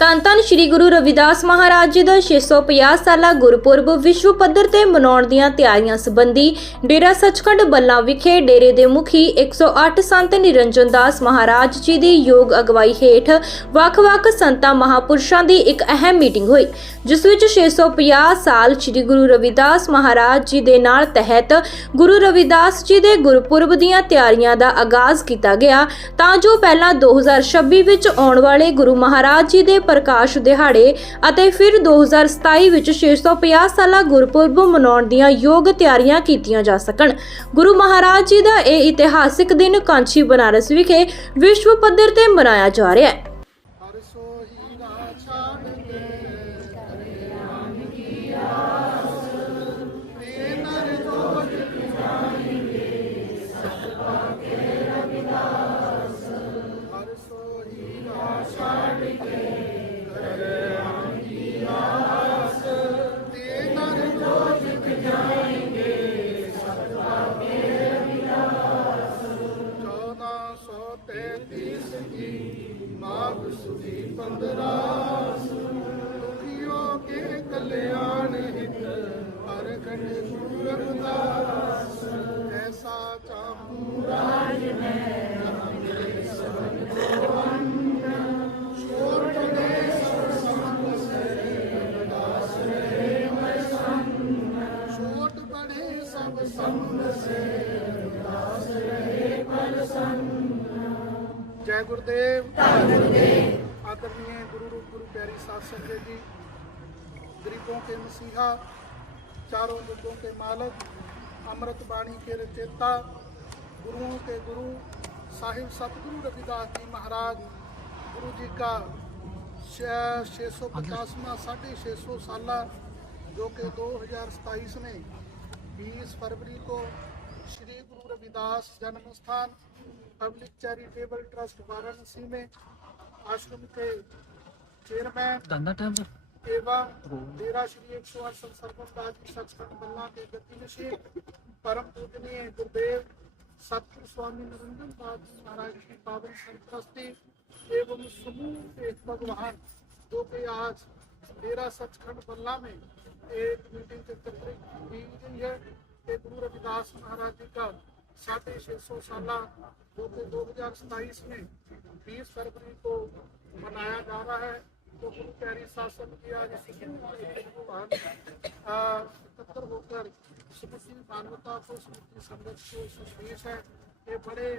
ਧੰਨ ਧੰਨ ਸ੍ਰੀ ਗੁਰੂ ਰਵਿਦਾਸ ਮਹਾਰਾਜ ਜੀ ਦਾ 650 ਸਾਲਾ ਗੁਰਪੁਰਬ ਵਿਸ਼ਵ ਪੱਧਰ ਤੇ ਮਨਾਉਣ ਦੀਆਂ ਤਿਆਰੀਆਂ ਸੰਬੰਧੀ ਡੇਰਾ ਸੱਚਖੰਡ ਬੱਲਾ ਵਿਖੇ ਡੇਰੇ ਦੇ ਮੁਖੀ 108 ਸੰਤ ਨਿਰੰਜਨ ਦਾਸ ਮਹਾਰਾਜ ਜੀ ਦੀ ਯੋਗ ਅਗਵਾਈ ਹੇਠ ਵੱਖ-ਵੱਖ ਸੰਤਾਂ ਮਹਾਪੁਰਸ਼ਾਂ ਦੀ ਇੱਕ ਅਹਿਮ ਮੀਟਿੰਗ ਹੋਈ। ਜਿਸ ਵਿੱਚ 650 ਸਾਲ ਸ੍ਰੀ ਗੁਰੂ ਰਵਿਦਾਸ ਮਹਾਰਾਜ ਜੀ ਦੇ ਨਾਲ ਤਹਿਤ ਗੁਰੂ ਰਵਿਦਾਸ ਜੀ ਦੇ ਗੁਰਪੁਰਬ ਦੀਆਂ ਤਿਆਰੀਆਂ ਦਾ ਆਗਾਜ਼ ਕੀਤਾ ਗਿਆ, ਤਾਂ ਜੋ ਪਹਿਲਾਂ 2026 ਵਿੱਚ ਆਉਣ ਵਾਲੇ ਗੁਰੂ ਮਹਾਰਾਜ ਜੀ ਦੇ ਪ੍ਰਕਾਸ਼ ਦਿਹਾੜੇ ਅਤੇ ਫਿਰ 2027 ਵਿੱਚ 650 ਸਾਲਾ ਗੁਰਪੁਰਬ ਮਨਾਉਣ ਦੀਆਂ ਯੋਗ ਤਿਆਰੀਆਂ ਕੀਤੀਆਂ ਜਾ ਸਕਣ। ਗੁਰੂ ਮਹਾਰਾਜ ਜੀ ਦਾ ਇਹ ਇਤਿਹਾਸਿਕ ਦਿਨ ਕਾਂਚੀ ਬਨਾਰਸ ਵਿਖੇ ਵਿਸ਼ਵ ਪੱਧਰ ਤੇ ਮਨਾਇਆ ਜਾ ਰਿਹਾ ਹੈ। ਕਟੇ ਗੁਰੂ ਰਵਿਦਾਸ ਐਸਾ ਚਾਹੂ ਰਾਜ ਮੈਂ ਹਮਰੇ ਸਭ ਕੋ ਅੰਤ ਛੋੜ ਦੇ ਸਭ ਸੰਤ ਸੇ ਰਵਿਦਾਸ ਰੇ ਮੈਂ ਸੰਤ ਛੋਟ ਬੜੇ ਸਭ ਸੰਤ ਸੇ ਰਵਿਦਾਸ ਰੇ ਪਰ ਸੰਤ ਜੈ ਗੁਰਦੇਵ ਧੰਨ ਗੁਰਦੇਵ। ਆਦਰਨੀਏ ਗੁਰੂ ਰੂਪ ਗੁਰੂ ਪਿਆਰੀ ਸਾਧ ਸੰਗਤ ਜੀ। ਗਰੀਬੋਂ ਕੇ ਮਸੀਹਾ चारों युगों के मालक अमृत वाणी के रचेता गुरुओं के गुरु साहिब सतगुरु रविदास जी महाराज गुरु जी का छः सौ पचासवा साढ़े छः सौ साल जो कि दो हज़ार सताईस में बीस फरवरी को श्री गुरु रविदास जन्म स्थान पब्लिक चैरिटेबल ट्रस्ट वाराणसी में आश्रम के चेयरमैन धंधा टाइम से एक परम पूजनीय गुरुदेव सतगुरु स्वामी निरंजन दास जी महाराज की पावन संतस्ती एवं समूह एक भगवान, जो कि आज डेरा सचखंड बल्ला में एक मीटिंग एकत्रित की गई है। कि गुरु रविदास महाराज जी का साढ़े छह सौ साल, जो कि दो हज़ार सताईस में बीस फरवरी को मनाया जा रहा है। तो गुरु शासन की आज इस एकत्र होकर स्मृति मानवता को स्मृति को संदेश है ये बड़े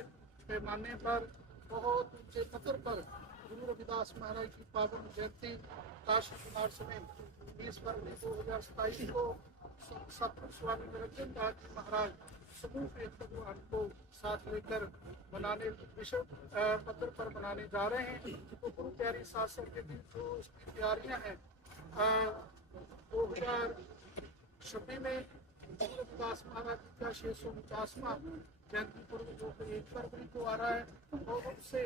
पैमाने पर बहुत ऊँचे पत्थर पर गुरु रविदास महाराज की पावन जयंती काशी बनारस में बीस फरवरी दो हज़ार सताईस को सतगुरु स्वामी निरंजन दास महाराज समूह भगवान को साथ लेकर मनाने विश्व पत्र पर मनाने जा रहे हैं। तो गुरु प्यारी शासन के दिन जो उसकी तैयारियाँ हैं दो हज़ार छब्बीस में गुरु महाराज जी का छह सौ उनचासवा जयंती पर्व जो कि एक फरवरी को आ रहा है, और उससे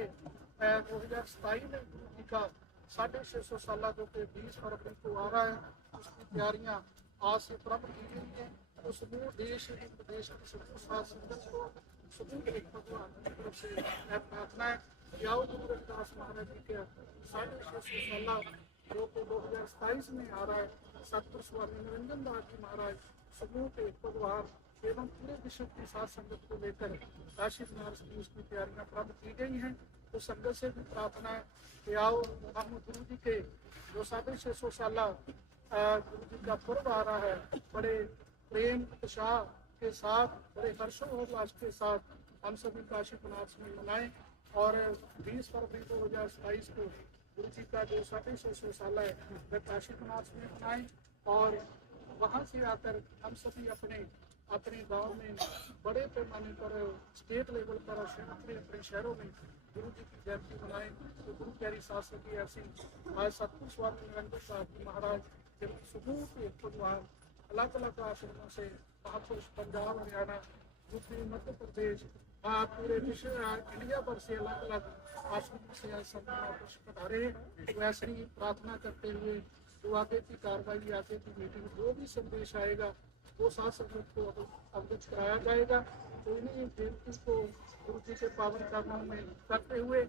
दो हज़ार सताईस में गुरु जी का साढ़े छह सौ साल जो कि बीस फरवरी को आ रहा है, उसकी तैयारियाँ आज से प्रारंभ की गई हैं। समूह देश प्रदेश की समूह सात को की प्रार्थना है कि गुरु रविदास महाराज जी के साढ़े छह सौ साल जो कि दो हज़ार सताईस में आ रहा है सतगुरु स्वामी निरंजन दास जी महाराज समूह के एक एवं पूरे विश्व की सात संगत को लेकर काशी बनारस की उसकी तैयारियाँ प्रारंभ की गई हैं तो संगत से भी प्रार्थना है कि आओ हम गुरु जी के जो साढ़े छह सौ साल गुरु जी का पर्व आ रहा है, बड़े प्रेम, उत्साह के साथ, बड़े हर्षोल्लास के साथ हम सभी काशी बनारस में मनाएँ और 20 फरवरी दो हज़ार सताईस को गुरु जी का जो साढ़े छह सौ साल है, वह काशी बनारस में मनाएँ और वहाँ से आकर हम सभी अपने अपने गाँव में बड़े पैमाने पर स्टेट लेवल पर अपने अपने शहरों में गुरु जी की जयंती मनाएँ। तो गुरु प्यारी शासन की ऐसी आज सतगुरु स्वामी निरंजन साहब महाराज, जब समूह के भगवान अलग अलग आश्रमों से महापुरुष पंजाब, हरियाणा, यूपी, मध्य प्रदेश पूरे विश्व, इंडिया भर से अलग अलग आश्रमों से सब महापुरुष पधारे हैं। तो ही प्रार्थना करते हुए जो आगे की कार्रवाई आगे की मीटिंग, जो भी संदेश आएगा वो साथ संगत को अवगत कराया जाएगा तो इन्हीं बेनती को गुरु जी के पावन चरणों में करते हुए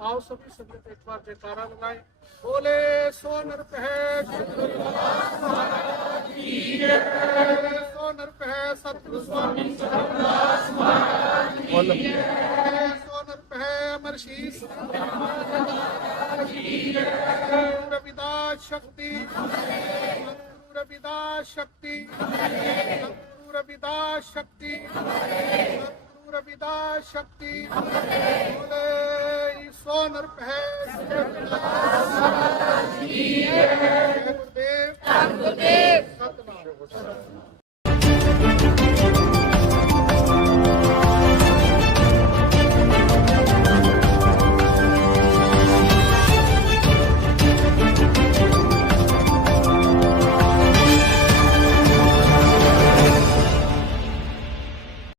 आओ सभी संगत एक बार जयकारा लगाए। बोले सो नृप है सो है सतगुरु स्वामी सो है अमर रविदास शक्ति सद्गुरुपिता शक्ति। सद्गुरुपिता शक्ति। सद्गुरुपिता शक्ति। बोले ईश्वर पे